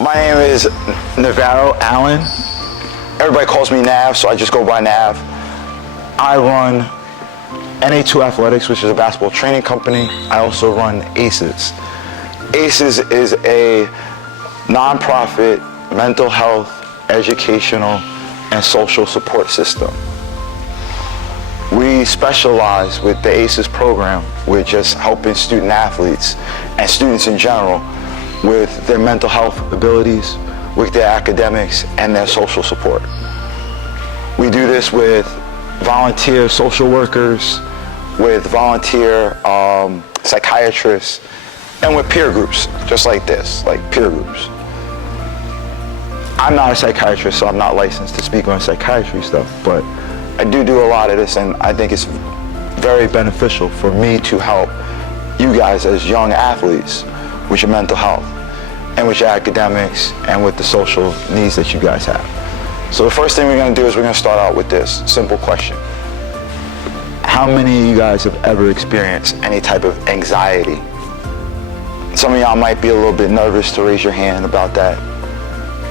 My name is Navarro Allen. Everybody calls me Nav, so I just go by Nav. I run NA2 Athletics, which is a basketball training company. I also run ACES. ACES is a nonprofit mental health, educational, and social support system. We specialize with the ACES program with just helping student athletes and students in general with their mental health abilities, with their academics, and their social support. We do this with volunteer social workers, with volunteer psychiatrists, and with peer groups, just like this, like peer groups. I'm not a psychiatrist, so I'm not licensed to speak on psychiatry stuff, but I do a lot of this, and I think it's very beneficial for me to help you guys as young athletes with your mental health and with your academics and with the social needs that you guys have. So the first thing we're going to do is we're going to start out with this simple question. How many of you guys have ever experienced any type of anxiety? Some of y'all might be a little bit nervous to raise your hand about that.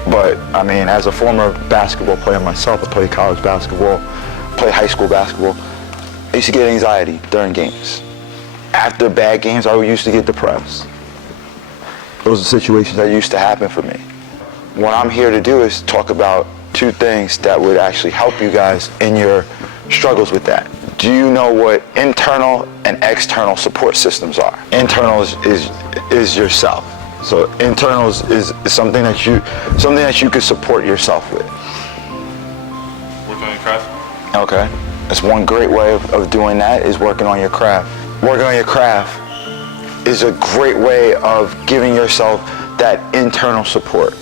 But I mean, as a former basketball player myself, I played college basketball, played high school basketball. I used to get anxiety during games. After bad games, I used to get depressed. Those are situations that used to happen for me. What I'm here to do is talk about two things that would actually help you guys in your struggles with that. Do you know what internal and external support systems are? Internal is yourself. So internal is something that you could support yourself with. Working on your craft. Okay. That's one great way of doing that, is working on your craft. Working on your craft is a great way of giving yourself that internal support.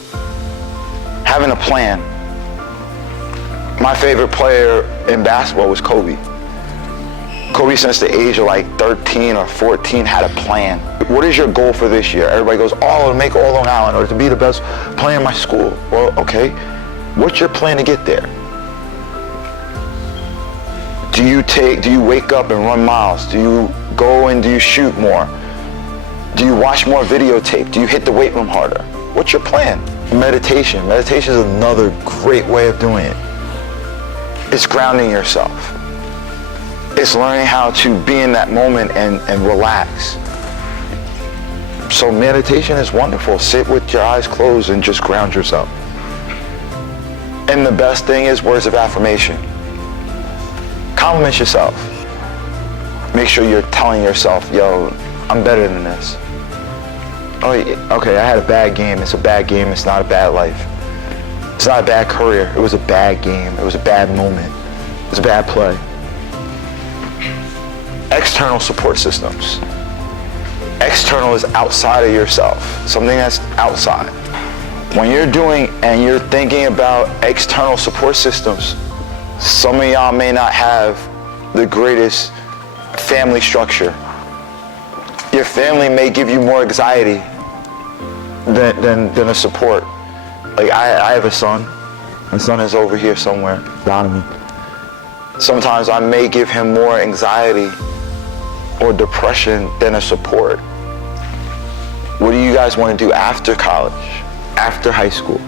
Having a plan. My favorite player in basketball was Kobe. Kobe, since the age of like 13 or 14, had a plan. What is your goal for this year? Everybody goes, oh, to make All Long Island or to be the best player in my school. Well, okay, what's your plan to get there? Do you wake up and run miles? Do you go and do you shoot more? Do you watch more videotape? Do you hit the weight room harder? What's your plan? Meditation. Meditation is another great way of doing it. It's grounding yourself. It's learning how to be in that moment and relax. So meditation is wonderful. Sit with your eyes closed and just ground yourself. And the best thing is words of affirmation. Compliment yourself. Make sure you're telling yourself, yo, I'm better than this. Oh, okay, I had a bad game. It's a bad game. It's not a bad life. It's not a bad career. It was a bad game. It was a bad moment. It was a bad play. External support systems. External is outside of yourself, something that's outside. When you're doing and you're thinking about external support systems, some of y'all may not have the greatest family structure. Your family may give you more anxiety than a support. Like I have a son. My son is over here somewhere, Donovan. Sometimes I may give him more anxiety or depression than a support. What do you guys want to do after college, after high school,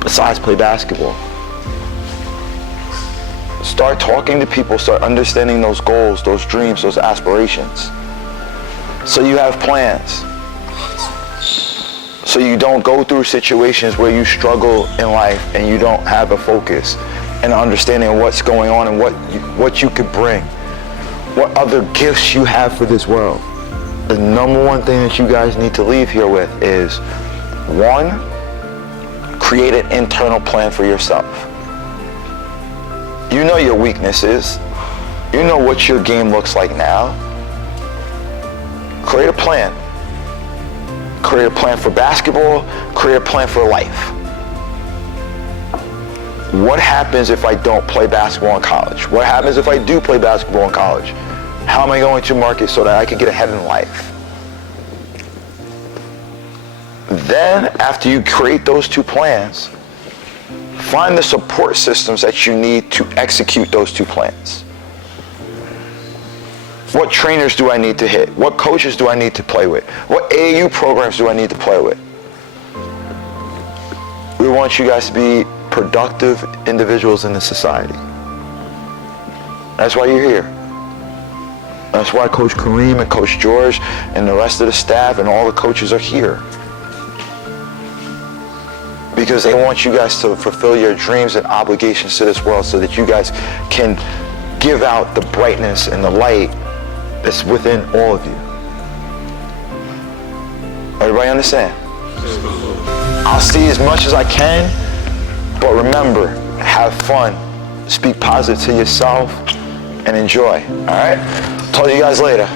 besides play basketball? Start talking to people, start understanding those goals, those dreams, those aspirations. So you have plans. So you don't go through situations where you struggle in life and you don't have a focus and understanding of what's going on and what you could bring. What other gifts you have for this world. The number one thing that you guys need to leave here with is, one, create an internal plan for yourself. You know your weaknesses. You know what your game looks like now. Create a plan. Create a plan for basketball. Create a plan for life. What happens if I don't play basketball in college? What happens if I do play basketball in college? How am I going to market so that I can get ahead in life? Then, after you create those two plans, find the support systems that you need to execute those two plans. What trainers do I need to hit? What coaches do I need to play with? What AAU programs do I need to play with? want you guys to be productive individuals in the society. That's why you're here. That's why Coach Kareem and Coach George and the rest of the staff and all the coaches are here. Because they want you guys to fulfill your dreams and obligations to this world so that you guys can give out the brightness and the light that's within all of you. Everybody understand? I'll see as much as I can, but remember, have fun, speak positive to yourself, and enjoy, all right? Talk to you guys later.